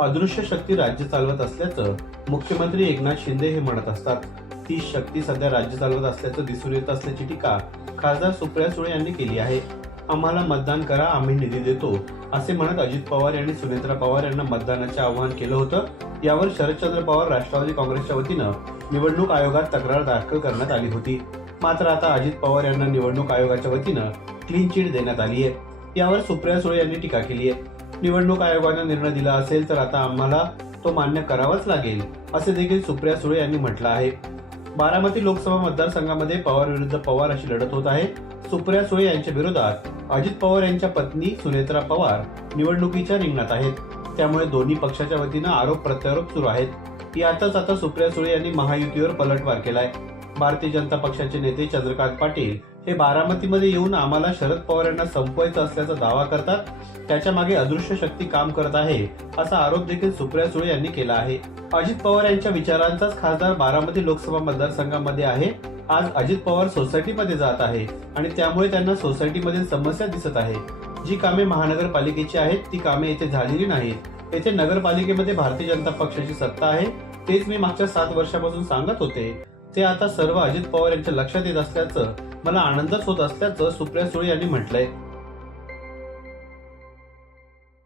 अदृश्य शक्ती राज्य चालवत असल्याचं मुख्यमंत्री एकनाथ शिंदे हे म्हणत असतात. ती शक्ती सध्या राज्य चालवत असल्याचं दिसून येत असल्याची टीका खासदार सुप्रिया सुळे यांनी केली आहे. आम्हाला मतदान करा आम्ही निधी देतो असे म्हणत अजित पवार यांनी सुनेत्रा पवार यांना मतदानाचे आवाहन केलं होतं. यावर शरदचंद्र पवार राष्ट्रवादी काँग्रेसच्या वतीनं निवडणूक आयोगात तक्रार दाखल करण्यात आली होती. मात्र आता अजित पवार यांना निवडणूक आयोगाच्या वतीनं क्लीन चिट देण्यात आली आहे यावर सुप्रिया सुळे यांनी टीका केली आहे निवडणूक आयोगानं निर्णय दिला असेल तर आता आम्हाला तो मान्य करावाच लागेल असे देखील सुप्रिया सुळे यांनी म्हटलं आहे. बारामती लोकसभा मतदारसंघामध्ये पवार विरुद्ध पवार अशी लढत होत आहे. सुप्रिया सुळे यांच्या विरोधात अजित पवार यांच्या पत्नी सुनेत्रा पवार निवडणुकीच्या रिंगणात आहेत. त्यामुळे दोन्ही पक्षाच्या वतीनं आरोप प्रत्यारोप सुरू आहेत. यातच आता सुप्रिया सुळे यांनी महायुतीवर पलटवार केलाय. भारतीय जनता पक्षाचे नेते चंद्रकांत पाटील हे बारामतीमध्ये येऊन आम्हाला शरद पवार यांना संपवायचं असल्याचा दावा करतात. त्याच्यामागे अदृश्य शक्ती काम करत आहे असा आरोप देखील सुप्रिया सुळे यांनी केला आहे. अजित पवार यांच्या विचारांचाच खासदार बारामती लोकसभा मतदारसंघामध्ये आहे. आज अजित पवार सोसायटीमध्ये जात आहे आणि त्यामुळे त्यांना सोसायटीमधील समस्या दिसत आहे. जी कामे महानगरपालिकेची आहेत ती कामे येथे झालेली नाहीत. येथे नगरपालिकेमध्ये भारतीय जनता पक्षाची सत्ता आहे तेच मी मागच्या सात वर्षापासून सांगत होते. ते आता सर्व अजित पवार यांच्या लक्षात येत असल्याचं मला आनंदच होत असल्याचं सुप्रिया सुळे यांनी म्हटलंय.